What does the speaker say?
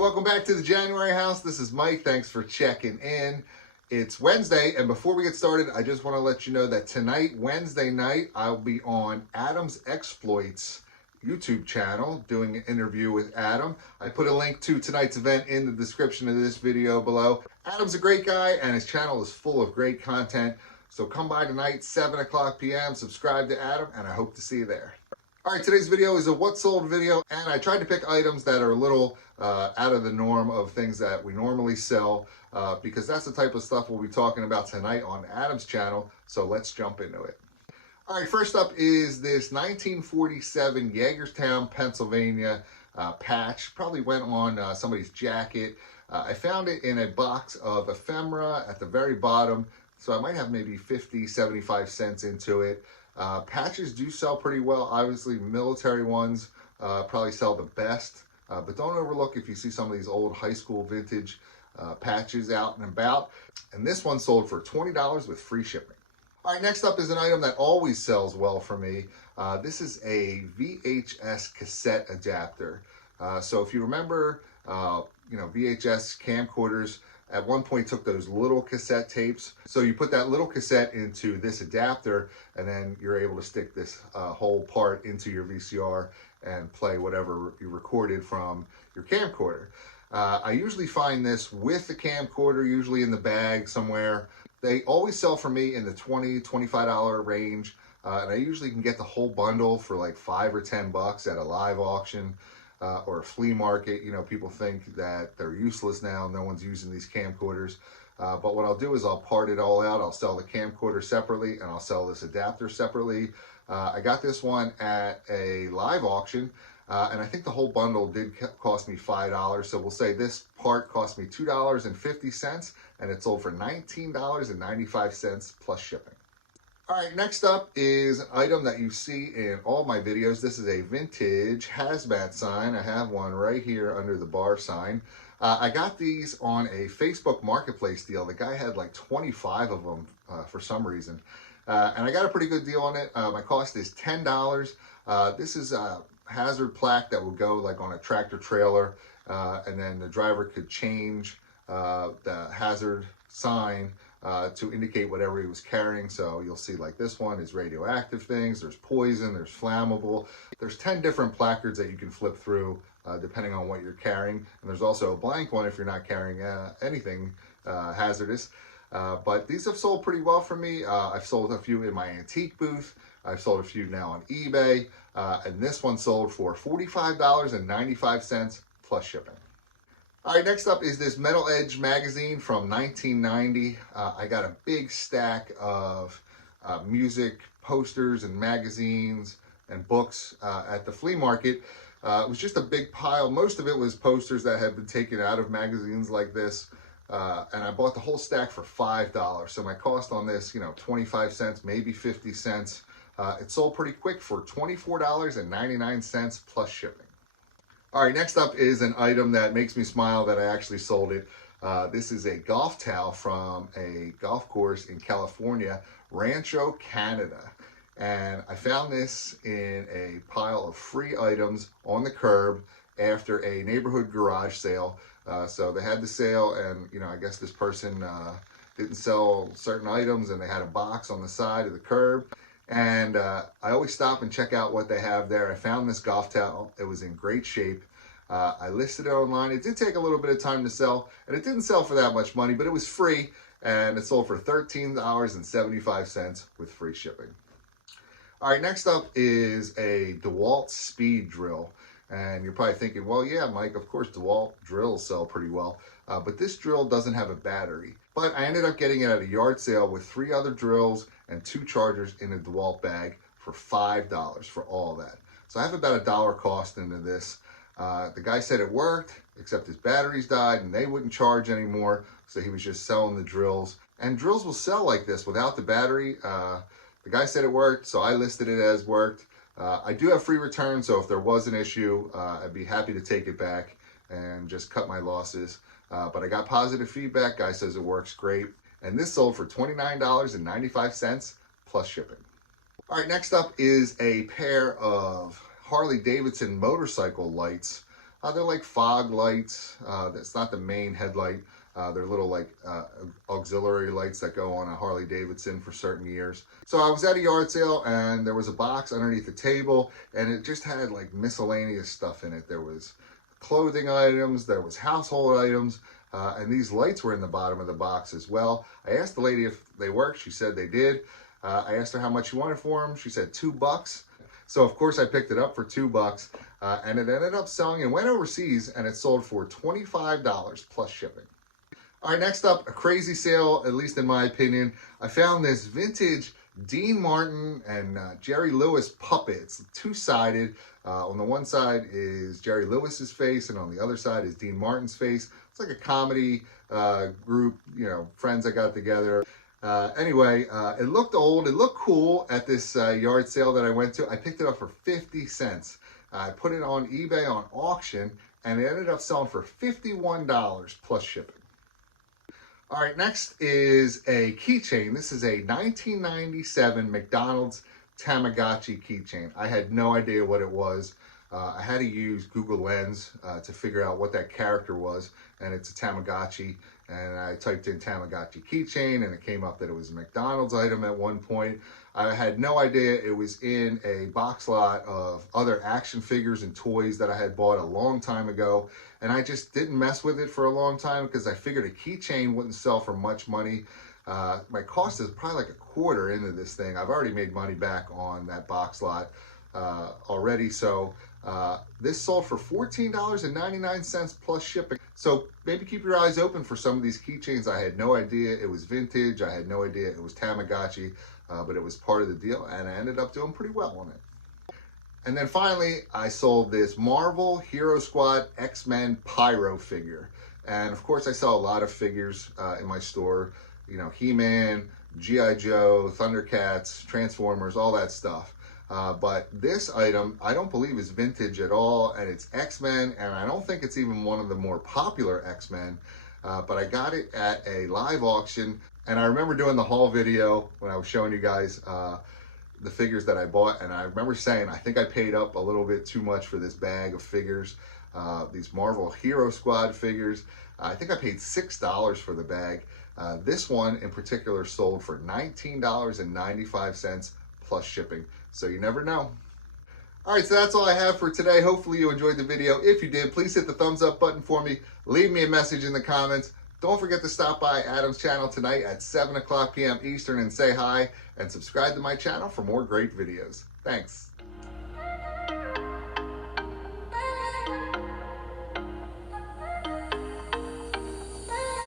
welcome back to the January house. This is Mike. Thanks for checking in. It's Wednesday, and before we get started, I just want to let you know that tonight, Wednesday night, I'll be on Adam's Exploits YouTube channel doing an interview with Adam. I put a link to tonight's event in the description of this video below. Adam's a great guy, and his channel is full of great content. So come by tonight, 7 o'clock p.m., subscribe to Adam, and I hope to see you there. All right, today's video is a what sold video, and I tried to pick items that are a little out of the norm of things that we normally sell, because that's the type of stuff we'll be talking about tonight on Adam's channel. So let's jump into it. All right, first up is this 1947 Yeagerstown, Pennsylvania patch. Probably went on somebody's jacket. I found it in a box of ephemera at the very bottom, so I might have maybe 50, 75 cents into it. Patches do sell pretty well. Obviously, military ones probably sell the best, but don't overlook if you see some of these old high school vintage patches out and about. And this one sold for $20 with free shipping. All right, next up is an item that always sells well for me. This is a VHS Cassette Adapter. So if you remember, VHS camcorders at one point took those little cassette tapes. So you put that little cassette into this adapter, and then you're able to stick this whole part into your VCR and play whatever you recorded from your camcorder. I usually find this with the camcorder, usually in the bag somewhere. They always sell for me in the $20, $25 range. And I usually can get the whole bundle for like $5 or $10 at a live auction. Or a flea market. You know, people think that they're useless now. No one's using these camcorders. But what I'll do is I'll part it all out. I'll sell the camcorder separately, and I'll sell this adapter separately. I got this one at a live auction, and I think the whole bundle did cost me $5. So we'll say this part cost me $2.50, and it sold for $19.95 plus shipping. All right, next up is an item that you see in all my videos. This is a vintage hazmat sign. I have one right here under the bar sign. I got these on a Facebook Marketplace deal. The guy had like 25 of them for some reason. And I got a pretty good deal on it. My cost is $10. This is a hazard plaque that will go like on a tractor trailer. And then the driver could change the hazard sign to indicate whatever he was carrying. So you'll see like this one is radioactive things, there's poison, there's flammable. There's 10 different placards that you can flip through depending on what you're carrying. And there's also a blank one if you're not carrying anything hazardous. But these have sold pretty well for me. I've sold a few in my antique booth. I've sold a few now on eBay. And this one sold for $45.95 plus shipping. All right, next up is this Metal Edge magazine from 1990. I got a big stack of music posters and magazines and books at the flea market. It was just a big pile. Most of it was posters that had been taken out of magazines like this. And I bought the whole stack for $5. So my cost on this, 25 cents, maybe 50 cents. It sold pretty quick for $24.99 plus shipping. All right, next up is an item that makes me smile that I actually sold it. This is a golf towel from a golf course in California, Rancho, Canada. And I found this in a pile of free items on the curb after a neighborhood garage sale. So they had the sale, and I guess this person didn't sell certain items, and they had a box on the side of the curb. And I always stop and check out what they have there. I found this golf towel. It was in great shape. I listed it online. It did take a little bit of time to sell, and it didn't sell for that much money, but it was free, and it sold for $13.75 with free shipping. All right, next up is a DeWalt speed drill. And you're probably thinking, well, yeah, Mike, of course, DeWalt drills sell pretty well. But this drill doesn't have a battery. But I ended up getting it at a yard sale with 3 other drills and 2 chargers in a DeWalt bag for $5 for all that. So I have about $1 cost into this. The guy said it worked, except his batteries died and they wouldn't charge anymore. So he was just selling the drills. And drills will sell like this without the battery. The guy said it worked, so I listed it as worked. I do have free return, so if there was an issue, I'd be happy to take it back and just cut my losses. But I got positive feedback. Guy says it works great. And this sold for $29.95 plus shipping. All right, next up is a pair of HarleyDavidson motorcycle lights. They're like fog lights. That's not the main headlight. They're little like auxiliary lights that go on a Harley-Davidson for certain years. So I was at a yard sale and there was a box underneath the table and it just had like miscellaneous stuff in it. There was clothing items, there was household items, and these lights were in the bottom of the box as well. I asked the lady if they worked. She said they did. I asked her how much she wanted for them. She said $2. So of course I picked it up for $2, and it ended up selling and went overseas and it sold for $25 plus shipping. All right, next up, a crazy sale, at least in my opinion. I found this vintage Dean Martin and Jerry Lewis puppet. It's two-sided. On the one side is Jerry Lewis's face, and on the other side is Dean Martin's face. It's like a comedy group, you know, friends that got together. Anyway, it looked old. It looked cool at this yard sale that I went to. I picked it up for 50 cents. I put it on eBay on auction, and it ended up selling for $51 plus shipping. All right, next is a keychain. This is a 1997 McDonald's Tamagotchi keychain. I had no idea what it was. I had to use Google Lens to figure out what that character was, and it's a Tamagotchi. And I typed in Tamagotchi keychain, and it came up that it was a McDonald's item at one point. I had no idea it was in a box lot of other action figures and toys that I had bought a long time ago. And I just didn't mess with it for a long time because I figured a keychain wouldn't sell for much money. My cost is probably like a quarter into this thing. I've already made money back on that box lot already. So this sold for $14.99 plus shipping. So maybe keep your eyes open for some of these keychains. I had no idea it was vintage. I had no idea it was Tamagotchi, but it was part of the deal, and I ended up doing pretty well on it. And then finally, I sold this Marvel Hero Squad X-Men Pyro figure. And of course, I sell a lot of figures in my store. You know, He-Man, G.I. Joe, Thundercats, Transformers, all that stuff. But this item, I don't believe is vintage at all, and it's X-Men, and I don't think it's even one of the more popular X-Men, but I got it at a live auction, and I remember doing the haul video when I was showing you guys the figures that I bought, and I remember saying, I think I paid up a little bit too much for this bag of figures, these Marvel Hero Squad figures. I think I paid $6 for the bag. This one in particular sold for $19.95 plus shipping. So you never know. All right, so that's all I have for today. Hopefully you enjoyed the video. If you did, please hit the thumbs up button for me. Leave me a message in the comments. Don't forget to stop by Adam's channel tonight at 7 o'clock p.m. Eastern and say hi, and subscribe to my channel for more great videos. Thanks.